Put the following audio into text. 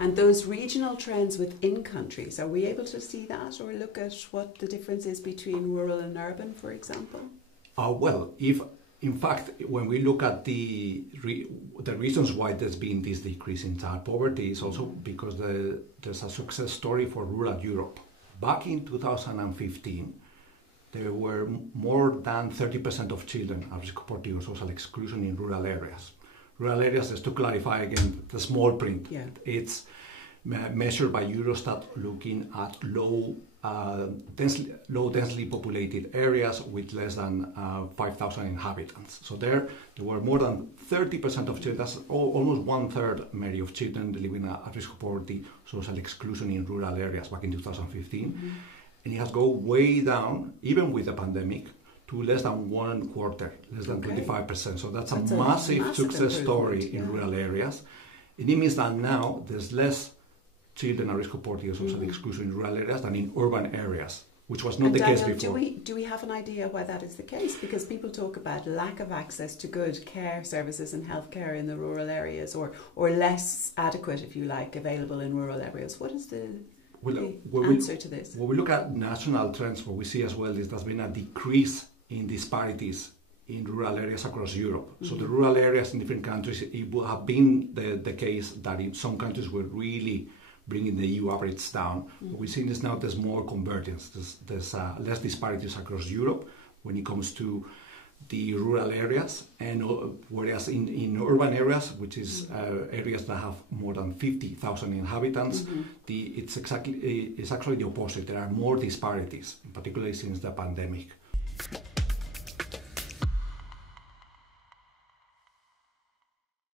And those regional trends within countries, are we able to see that or look at what the difference is between rural and urban, for example? Well, in fact, when we look at the reasons why there's been this decrease in child poverty, is also because there's a success story for rural Europe. Back in 2015, there were more than 30% of children at risk of poverty or social exclusion in rural areas. Rural areas, just to clarify again, the small print. Yeah. It's measured by Eurostat looking at low densely populated areas with less than 5,000 inhabitants. So there were more than 30% of children, that's almost one-third, Mary, of children living at risk of poverty, social exclusion in rural areas back in 2015. Mm-hmm. And it has gone way down, even with the pandemic, to less than 1/4, less than 25%. So that's a massive success story in rural areas. And it means that now there's less children at risk of poverty or social exclusion in rural areas than in urban areas, which was not the case before. Do we have an idea why that is the case? Because people talk about lack of access to good care services and healthcare in the rural areas, or less adequate, if you like, available in rural areas. What is the answer to this? When we look at national trends, what we see as well is there's been a decrease in disparities in rural areas across Europe. Mm-hmm. So the rural areas in different countries, it would have been the case that in some countries were really bringing the EU average down. Mm-hmm. What we're seeing is now there's more convergence. There's less disparities across Europe when it comes to the rural areas, and whereas in urban areas, which is areas that have more than 50,000 inhabitants, it's actually the opposite. There are more disparities, particularly since the pandemic.